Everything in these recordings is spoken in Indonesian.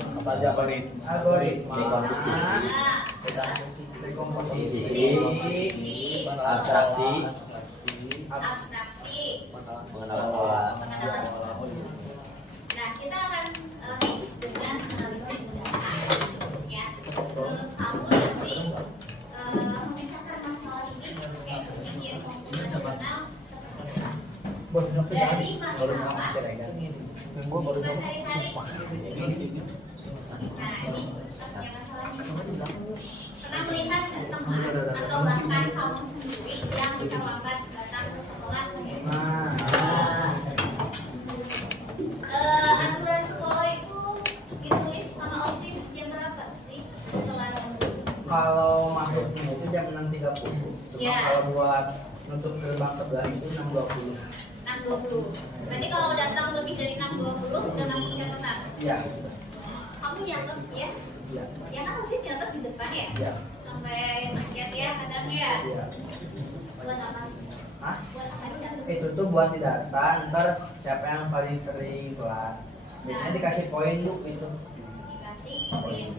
Apa aja algoritma dekomposisi, abstraksi, pengenalan pola. Nah, kita akan mix dengan analisis data. Ya, menurut kamu nanti memecahkan masalah ini kayak berpikir komputasional seperti apa? Dari masalah sehari-hari. Nah, ini satunya masalahnya. Pernah melihat nggak teman atau bahkan kamu sendiri yang terlambat datang ke sekolah? Aturan sekolah itu ditulis sama OSIS jam berapa sih? Kalau masuknya itu jam 6.30. Cuma kalau buat nutup gerbang sebelah itu 6.20. 6.20. Berarti kalau datang lebih dari 6.20 udah masuk catatan. Iya. Kamu nyatet ya? Iya. Ya kan OSIS nyatet di depan ya? Iya. Sampai macet ya kadang ya. Iya. Buat apa? Hah? Buat apa dulu? Itu tuh buat di data, ntar siapa yang paling sering telat. Biasanya dikasih poin tuh itu. Dikasih poin.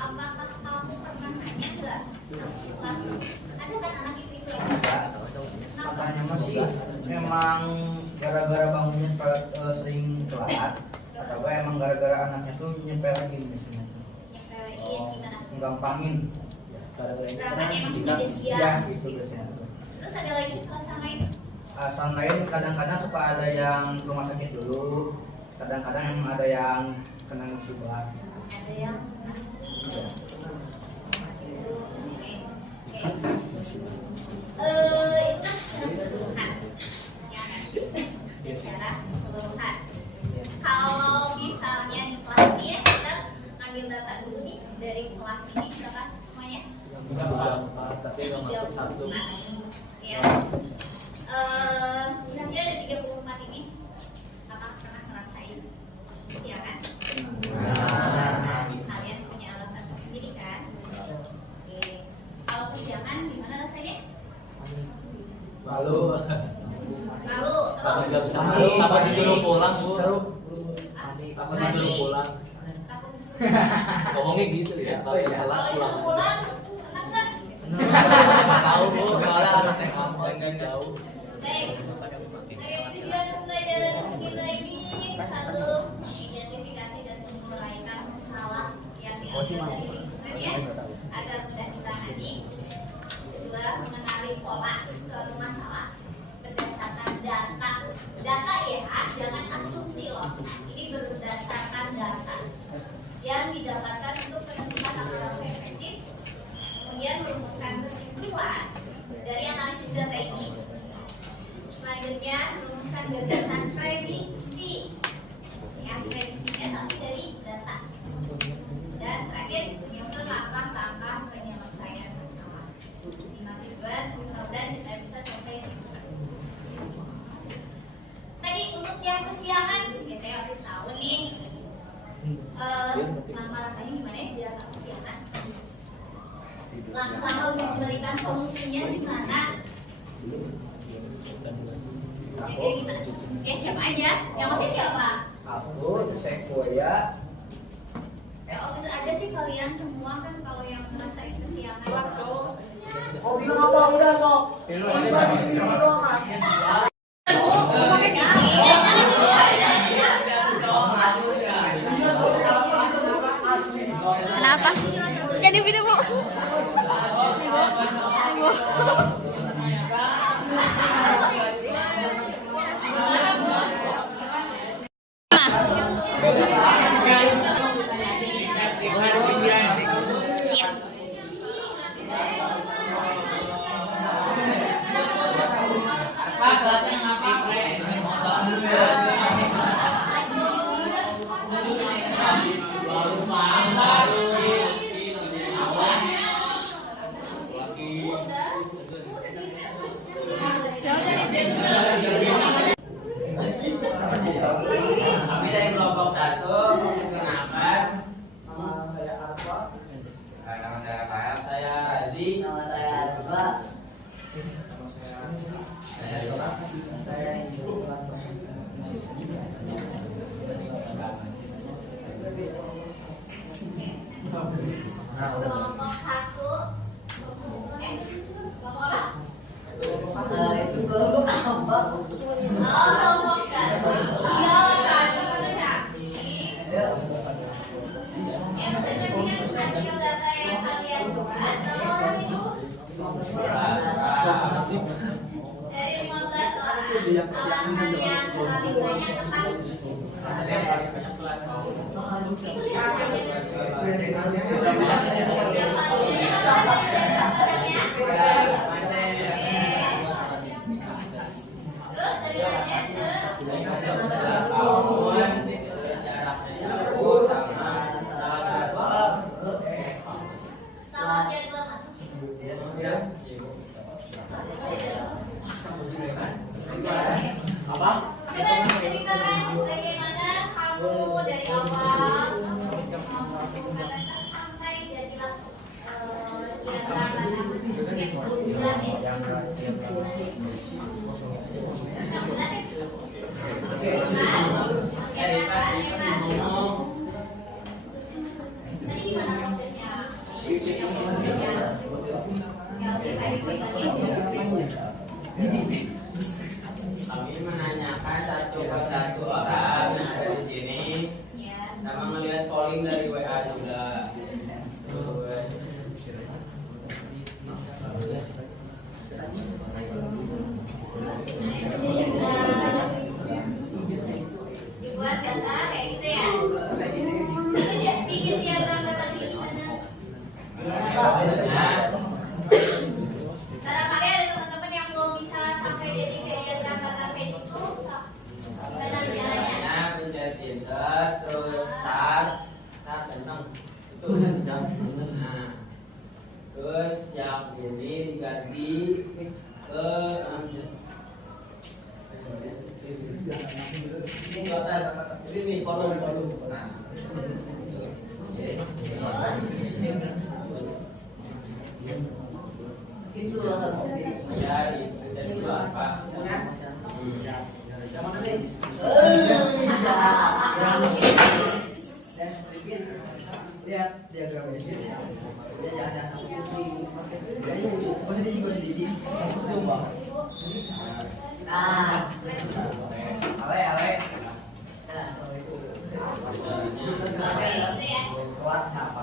Apakah kamu pernah nanya nggak? Ada kan anak itu ya? Makanya masih emang gara-gara bangunnya sering telat, atau emang gara-gara anaknya tuh nyepelin misalnya. Nyepelin gimana? Gampangin. Berapanya masih tidak siap? Ya, gitu biasanya. Terus ada lagi alasan lain? Alasan lain kadang-kadang suka ada yang rumah sakit dulu, kadang-kadang emang ada yang kena musibah. Ada yang Iya. itu kan secara keseluruhan, ya kan? Secara keseluruhan. Kalau misalnya di kelas ini ya kita ambil data dulu nih dari kelas ini berapa semuanya? Tapi nggak masuk satu. Ya. Kira-kira ada 34 ini. Apakah pernah ngerasain kesiangan? Kalian punya alasan sendiri kan? Oke. Kalau kesiangan gimana rasanya? Malu. Malu, Takut terus nggak bisa malu. Takut disuruh pulang bu. Seru. Takut disuruh pulang. takut disuruh. Ngomongnya gitu ya. Kalau iya. salah Kalau pulang. disuruh pulang, enak nggak? Tahu bu. Soalnya harus naik angkot kan jauh. Baik. Tujuan pembelajaran kita ini satu, identifikasi dan menguraikan masalah yang diambil dari lingkungannya agar mudah ditangani. Kedua, mengenali pola suatu masalah berdasarkan data. Data ya, jangan asumsi loh. Ini berdasarkan data yang didapatkan untuk penentuan aplikasi efektif. Kemudian merumuskan kesimpulan dari analisis data ini. Selanjutnya merumuskan gagasan prediksi. Ya, prediksinya tapi dari data. Dan terakhir menyusun langkah-langkah penyelesaian masalah. 5 tujuan, mudah-mudahan kita bisa selesai. Tadi untuk yang kesiangan, ya saya masih tahu nih. Langkah-langkahnya gimana ya biar nggak kesiangan? Langkah-langkah untuk memberikan solusinya gimana? Jadi gimana? Ya siapa aja? Yang OSIS siapa? Aku, Sequoia. OSIS aja sih kalian semua kan kalau yang ngerasain kesiangan. Oh bilang apa udah sok? Kenapa? Jadi video bu. Kelompok 1. Kelompok apa? Itu kelompok apa? Oh, kelompok ganti. Iya, ganti kata cantik. Yang terjadikan hasil data yang kalian buat, berapa orang itu? Dari 15 orang. Alasan yang paling banyak apa? Itu lihat aja. Yang paling banyak apa alasannya? Terus dari Manchester. Salah jadwal masuk sih. Apa? Coba ceritakan bagaimana kamu dari awal sampai jadilah diagram jelasin. Tadi gimana maksudnya? Ya oke, baik lagi. Kami menanyakan satu persatu orang yang ada di sini, Ya. sama ngelihat polling dari WA juga. Dibuat data kayak gitu ya. Itu ya bikin diagram data ini gimana? Barangkali ada teman-teman yang belum bisa sampai jadi kayak diagram data page itu gimana caranya? Caranya pencet insert, terus start tentang itu jam. Nah, terus yang ini diganti ke ini ke atas, ini kolom. Nah, Itu lah. ya jadi apa? Lihat diagramnya dia. Dia jangan posisi. Nah. Ale. Oke, itu ya. Kuat apa?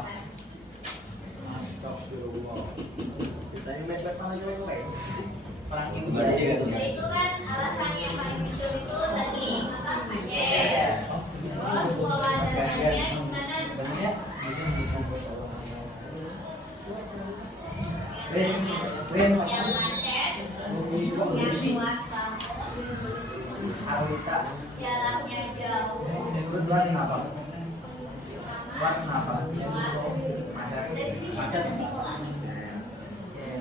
Perang ini Jadi itu kan alasan yang paling muncul itu tadi apa? Macet. Terus pola dasarnya gimana? Yang macet, yang buat bangun, Arwita. jaraknya jauh, Kebetulan kenapa? sama Kenapa? macet. Dari sini ada kesimpulan.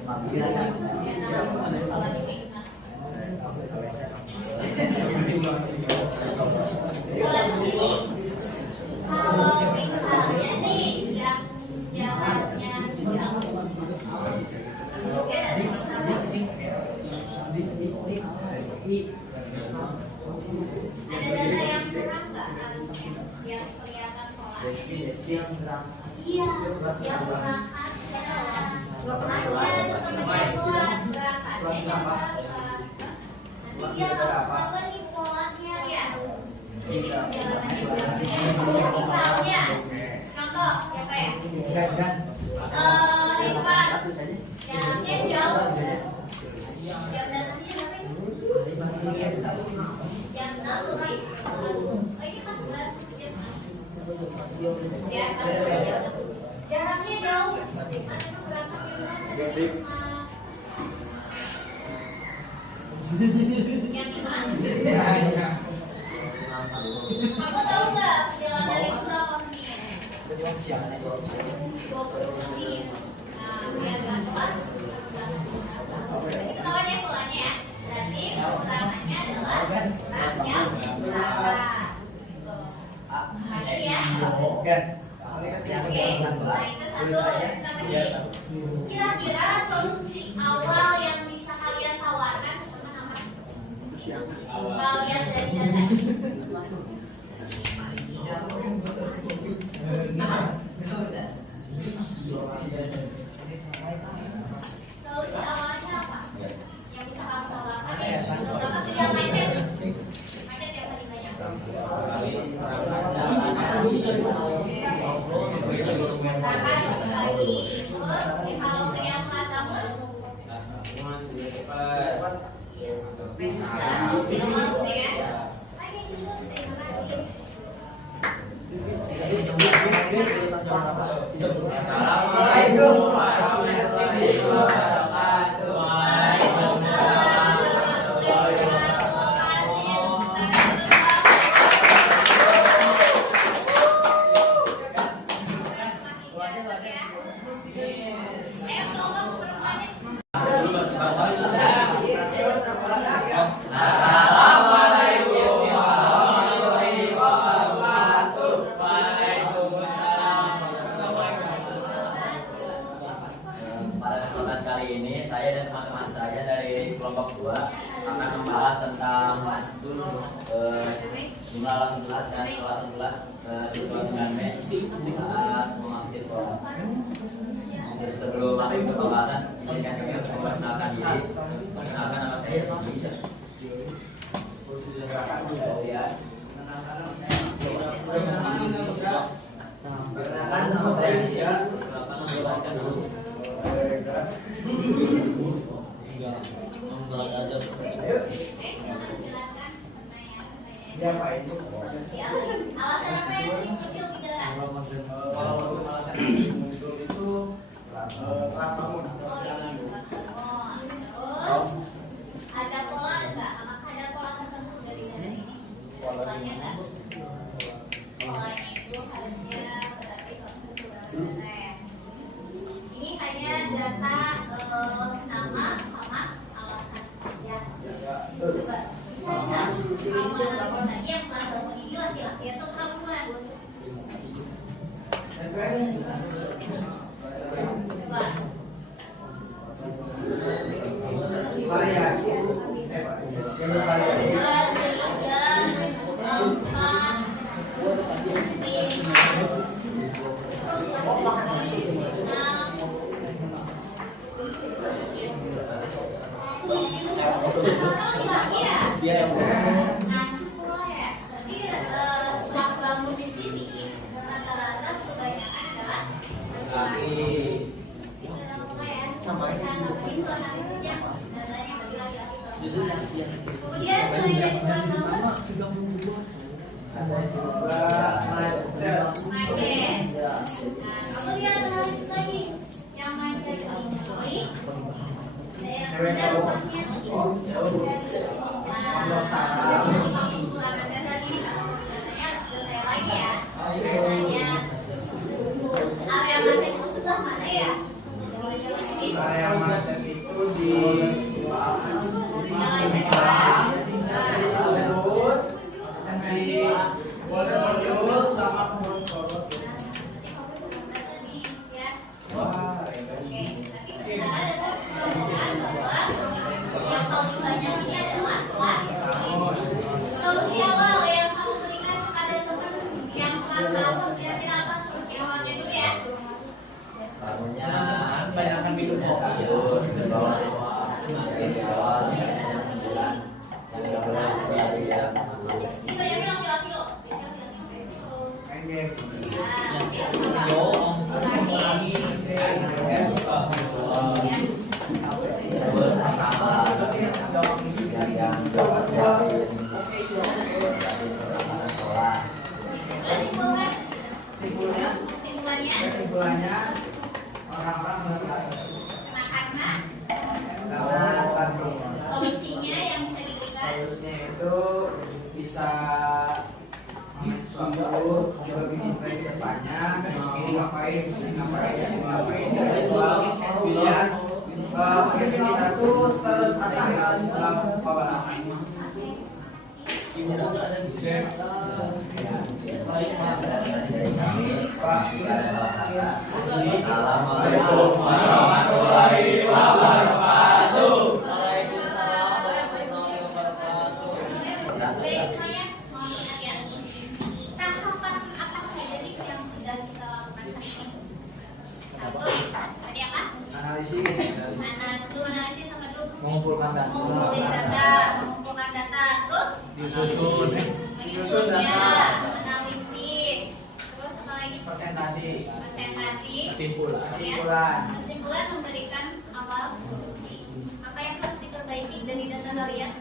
Pola ini pola begini. Kalau misalnya nih yang jaraknya jauh, oke dari pertama. Ada data yang kurang nggak harusnya yang kelihatan pola? Iya, yang berangkat adalah hanya teman-teman keluar berangkatnya jam berapa? Nanti dia apa nih polanya ya? Jadi misalnya, contoh siapa ya? Ridwan, jaraknya jauh. Jam datangnya berapa itu? Jam 6 tuh, Ri. Oh, ini kan 11 jam. Ya, kan jam 6. Jaraknya jauh. Mana tuh berangkatnya dari rumah? Yang gimana? Kamu tahu nggak perjalanan itu berapa menit? 20 menit. Nah, biar nggak keluar. Jadi ketahuan ya polanya ya. Berarti kekurangannya adalah kurang jam berapa? Gitu. Pasti ya. Oke, nah itu satu. Namanya kira-kira solusi awal yang bisa kalian tawarkan sama nama kalian dari data ini. Gerakan lagi. Terus kalau ke yang ulang tahun, iya. Presentasi solusi nomor ya. Lagi juga, terima kasih. Assalamualaikum warahmatullahi wabarakatuh. Pada kesempatan kali ini saya dan teman-teman saya dari kelompok 2 akan membahas tentang jumlah langsung kelas dan langsung kelas siswa 9 Mei saat memasuki sekolah. Sebelum masuk ke pembahasan, izinkan kami untuk memperkenalkan diri. Perkenalkan nama saya Rizky. Perkenalkan nama saya Misya. Ya Pak itu. Ya, alasan apa yang sering muncul di dalam? Kalau alasan yang muncul itu telat bangun. Terus ada pola enggak? Apakah ada pola tertentu dari data ini? Polanya enggak? Polanya itu harusnya berarti konsen. Ini hanya data nama sama alasan saja. Coba bisa enggak? Kalau alasan tadi yang ulang tahun ini laki-laki atau perempuan? Coba. Variasi. Kemudian selain kuasa main. Kamu lihat lagi yang main dari ini. Daerah rumahnya. Area maten khusus mana ya? Area maten itu di Boleh sama kebun korot. Solusi awal yang kamu berikan kepada teman yang ulang tahun kira-kira apa solusi awalnya dulu ya? Bangunnya banyakkan minum kopi bawa di awal Itu yang laki-laki loh. Kesimpulannya orang-orang Karena bantu. solusinya yang bisa diberikan Harusnya itu bisa sungguh juga bikin pressure banyak. Ini ngapain biar kita tuh tertata dalam pengalaman. Assalamualaikum warahmatullahi wabarakatuh. Baik semuanya, mohon ingat ya. Tahapan apa saja nih yang sudah kita lakukan hari ini? Satu, tadi apa? Analisis apa dulu? Mengumpulkan data. Mengumpulkan data, terus Disusun. menyusunnya, analisis, terus apa lagi? Presentasi. Presentasi. Kesimpulan. Kesimpulan. Kesimpulan memberikan awal solusi. Apa yang harus diperbaiki dari data kalian?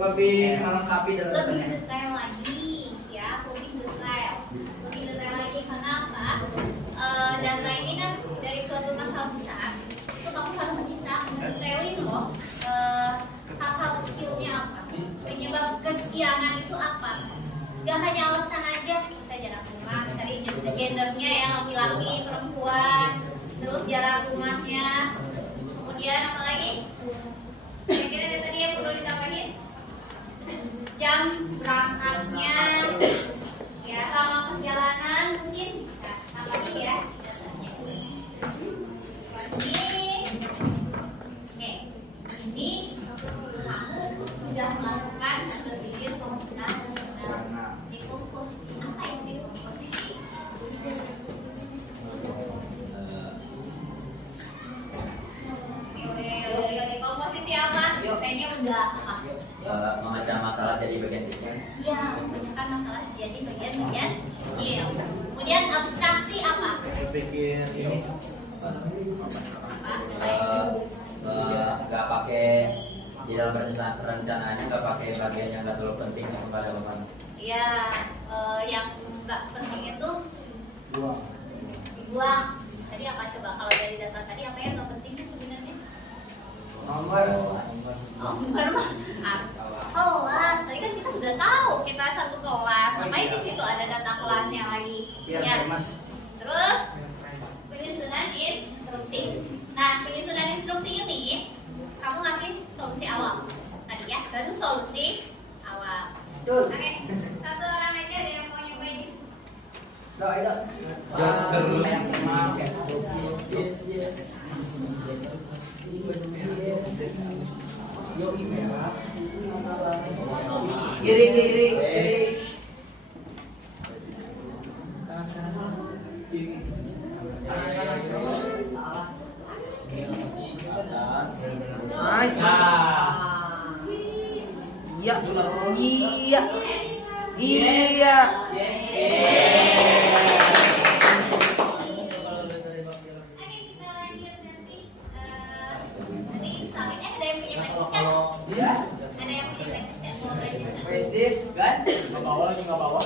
Lebih melengkapi Lebih datanya. detail lagi, ya, lebih detail lagi karena apa? Data ini kan dari suatu masalah besar, itu kamu harus bisa mendetailin loh hal-hal kecilnya apa, penyebab kesiangan itu apa. Gak hanya alasan aja, bisa jarak rumah, cari gendernya yang laki-laki, perempuan, terus jarak rumahnya, kemudian apa lagi? Kira-kira ada tadi yang perlu ditambahin? Jam berangkatnya, ya, lama perjalanan mungkin bisa tambahin ya datanya. Ini kamu sudah melakukan berpikir komputer mengenal dekomposisi. Apa itu dekomposisi? Yo, dekomposisi apa? T-nya udah apa? Memecah masalah jadi bagian kecil. Ya, memecahkan masalah jadi bagian-bagian kecil. Kemudian abstraksi apa? Pikir ini. Nggak pakai di dalam perencanaannya, nggak pakai bagian yang nggak terlalu penting atau nggak ada beban. Ya, yang nggak penting itu Buang. dibuang. Tadi apa coba? Kalau dari data tadi apa yang nggak penting sebenarnya? Nomor. Oh, baru mah. Kelas. Tadi kan kita sudah tahu kita satu kelas. Ngapain di situ ada data kelasnya lagi? Iya, Ya. Mas. Terus penyusunan instruksi. Nah, penyusunan instruksi ini kamu ngasih solusi awal tadi ya, baru solusi awal. Tuh. Oke, satu orang aja ada yang mau nyobain. Dok, ayo, Dok. Yang emang. Kiri. Nice. Iya. Oke, kita lanjut nanti. Nanti selanjutnya ada yang punya basis kan? Iya. Ada yang punya basis kan? Mau basis kan? Where's this? Kan? Nggak bawa.